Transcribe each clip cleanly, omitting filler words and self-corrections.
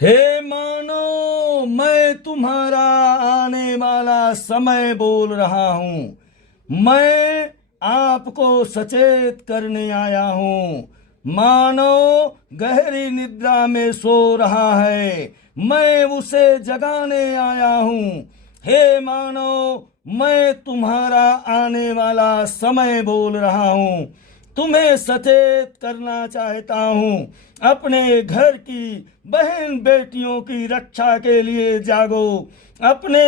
हे मानो, मैं तुम्हारा आने वाला समय बोल रहा हूँ। मैं आपको सचेत करने आया हूँ। मानो गहरी निद्रा में सो रहा है, मैं उसे जगाने आया हूँ। हे मानो, मैं तुम्हारा आने वाला समय बोल रहा हूँ। तुम्हें सचेत करना चाहता हूँ। अपने घर की बहन बेटियों की रक्षा के लिए जागो। अपने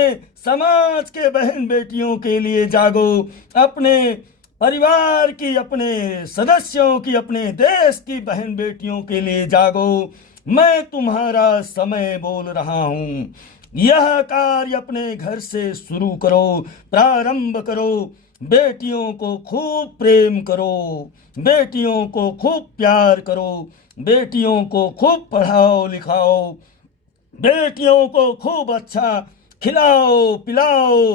समाज के बहन बेटियों के लिए जागो। अपने परिवार की, अपने सदस्यों की, अपने देश की बहन बेटियों के लिए जागो। मैं तुम्हारा समय बोल रहा हूँ। यह कार्य अपने घर से शुरू करो, प्रारंभ करो। बेटियों को खूब प्रेम करो, बेटियों को खूब प्यार करो, बेटियों को खूब पढ़ाओ लिखाओ, बेटियों को खूब अच्छा खिलाओ पिलाओ,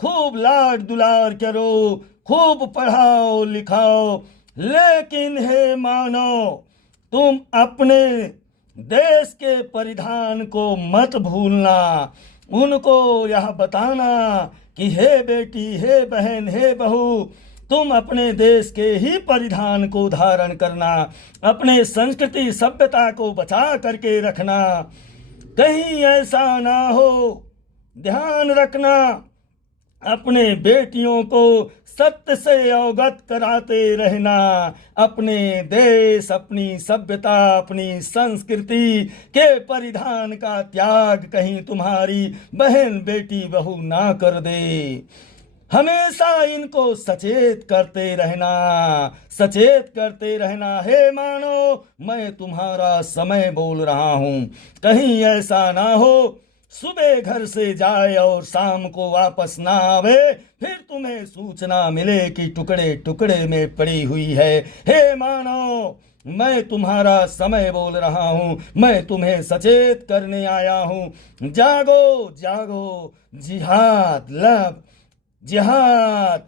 खूब लाड दुलार करो, खूब पढ़ाओ लिखाओ। लेकिन हे मानव, तुम अपने देश के परिधान को मत भूलना। उनको यह बताना कि हे बेटी, हे बहन, हे बहू, तुम अपने देश के ही परिधान को धारण करना। अपने संस्कृति सभ्यता को बचा करके रखना। कहीं ऐसा ना हो, ध्यान रखना। अपने बेटियों को सत्य से अवगत कराते रहना। अपने देश, अपनी सभ्यता, अपनी संस्कृति के परिधान का त्याग कहीं तुम्हारी बहन बेटी बहू ना कर दे। हमेशा इनको सचेत करते रहना, सचेत करते रहना। हे मानो, मैं तुम्हारा समय बोल रहा हूँ। कहीं ऐसा ना हो सुबह घर से जाए और शाम को वापस ना आवे, फिर तुम्हें सूचना मिले कि टुकड़े टुकड़े में पड़ी हुई है। हे मानो, मैं तुम्हारा समय बोल रहा हूँ। मैं तुम्हें सचेत करने आया हूँ। जागो जागो, जिहाद लब जिहाद।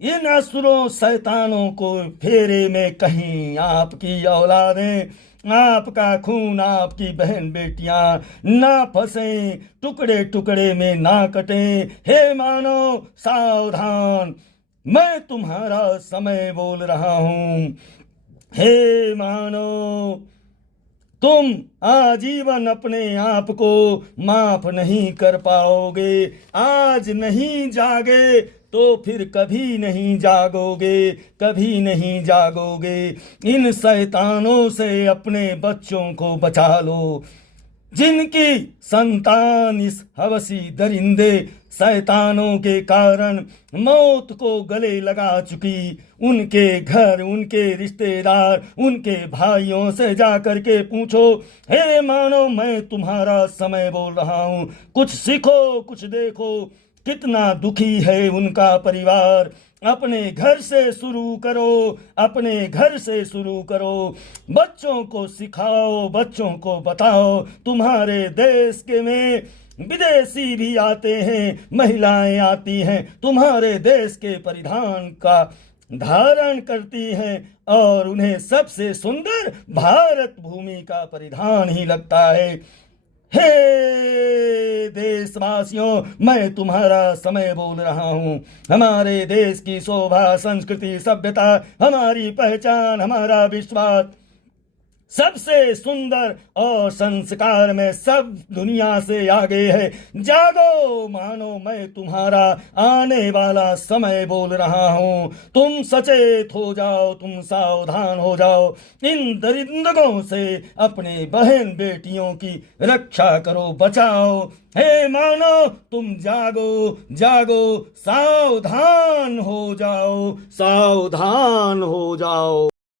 इन असुरों शैतानों को फेरे में कहीं आपकी औलादें, आपका खून, आपकी बहन बेटियां ना फंसे, टुकड़े टुकड़े में ना कटे। हे मानो, सावधान, मैं तुम्हारा समय बोल रहा हूँ। हे मानो, तुम आजीवन अपने आप को माफ नहीं कर पाओगे। आज नहीं जागे तो फिर कभी नहीं जागोगे, कभी नहीं जागोगे। इन शैतानों से अपने बच्चों को बचा लो। जिनकी संतान इस हवसी दरिंदे शैतानों के कारण मौत को गले लगा चुकी, उनके घर, उनके रिश्तेदार, उनके भाइयों से जा करके पूछो। हे मानो, मैं तुम्हारा समय बोल रहा हूँ। कुछ सीखो, कुछ देखो। कितना दुखी है उनका परिवार। अपने घर से शुरू करो, अपने घर से शुरू करो। बच्चों को सिखाओ, बच्चों को बताओ। तुम्हारे देश के में विदेशी भी आते हैं, महिलाएं आती हैं, तुम्हारे देश के परिधान का धारण करती हैं और उन्हें सबसे सुंदर भारत भूमि का परिधान ही लगता है। हे देशवासियों, मैं तुम्हारा समय बोल रहा हूँ। हमारे देश की शोभा, संस्कृति, सभ्यता, हमारी पहचान, हमारा विश्वास सबसे सुंदर और संस्कार में सब दुनिया से आगे है। जागो मानो, मैं तुम्हारा आने वाला समय बोल रहा हूँ। तुम सचेत हो जाओ, तुम सावधान हो जाओ। इन दरिंदों से अपने बहन बेटियों की रक्षा करो, बचाओ। हे मानो, तुम जागो जागो, सावधान हो जाओ, सावधान हो जाओ।